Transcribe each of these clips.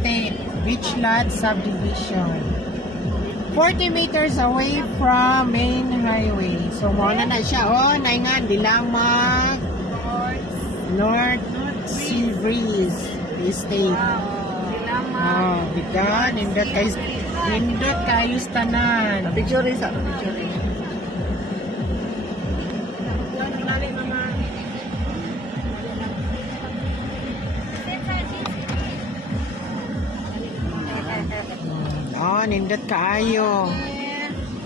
Estate, Beachland Subdivision. 40 meters away from main highway. So, muna na siya. Oh, naingan, Dilamag, North Sea Breeze Estate. Oh, bigan, nindot kayos tanan. Picture isa. Picture. Oh, nindot kaayo.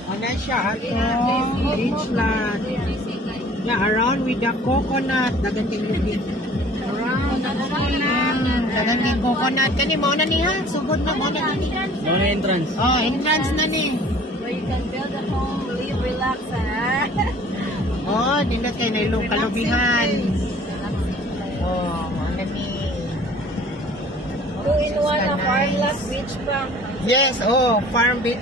Ano siya atong Beachland. Yeah, around with the coconut. Dagan kay lubi. Around the coconut. Dagan kay coconut. Kani mo na niya. Sugod na mo na ni. Ano na entrance? Oh, entrance na ni. Where you can build a home, live, relax, ha? Oh, nindot kay nailong kalubihan. Oh, ano ni. 2-in-1 na farmland beach pa. Yes, oh, farm beach.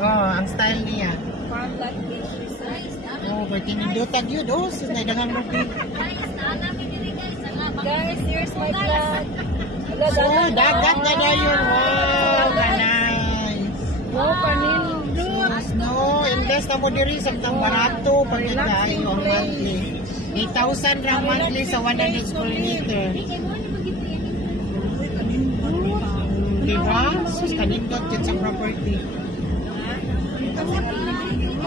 Oh, ang style niya. Farmland beach resort. Oh, pwede nindotag yun. Oh, sinay dagang lubi. Guys, here's my vlog. Oh, dagat na na yun. Wow, kanay. Wow, panindot. No, invest na mo diri sa tang barato pag kayo ang monthly. 8,000 ra monthly sa 100 square meter. Diba? Sus, kanindot yun sa property.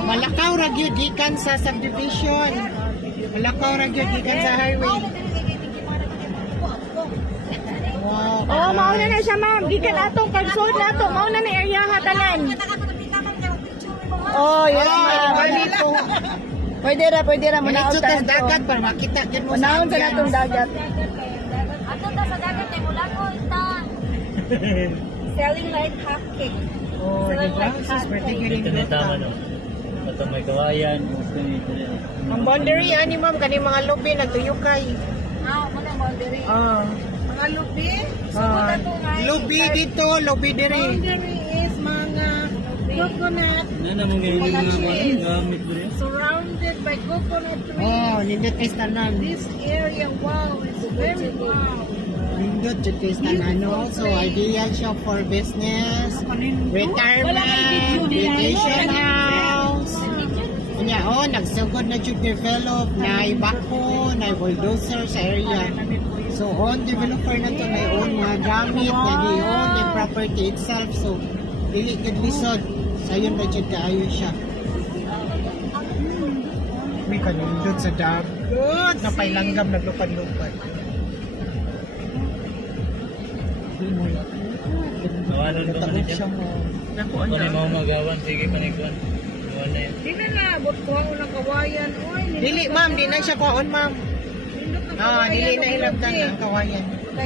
Malakaw ra gyud gikan sa subdivision. Malakaw ra gyud gikan sa highway. Wow. Oh, mauna na siya, ma'am. Gikan atong pag-sold na ito. Mauna na area ha, tanan. Oh, yes, ma'am. Pwede ra muna Diretso tas out dagat para makita gyud mo Manahon sa ambience. natong dagat. Ato ta sa dagat kay mulakol ta. Selling like hotcake. Oh, diba? Sus, pwede gyud Dito na tama, nindot. no? Ito may kawayan. Ang boundary ani ma'am kani mga lubi nagtuyukay. Ah, muna boundary. Ah. Mga lupi? Lubi dito, lubi diri. Boundary is mga coconut Ano mo ngayon yung mga gamit mo rin? surrounded by coconut trees. Oh, nindot kay tanan. This area, wow, it's very wow. Nindot jud kay tanan no. So ideal siya for business, retirement, vacation house. Kanya oh, nagsugod na jud develop na ibako, na bulldozer sa area. So on developer na to na own mga gamit, na own the property itself. So dili gud lisod. Sayon ra jud kaayo siya. May kanindot sa dagat, napailanggam naglupad-lupad. Nawalan ba man siya siya? mo. Nakuha Kung na. mo magawan, sige paniguan. Gawan na yun. Di na na, but kuha ko ng kawayan. Oy, Dili ma'am, di na siya kuon ma'am. Ah, dili na ilabdan ang kawayan.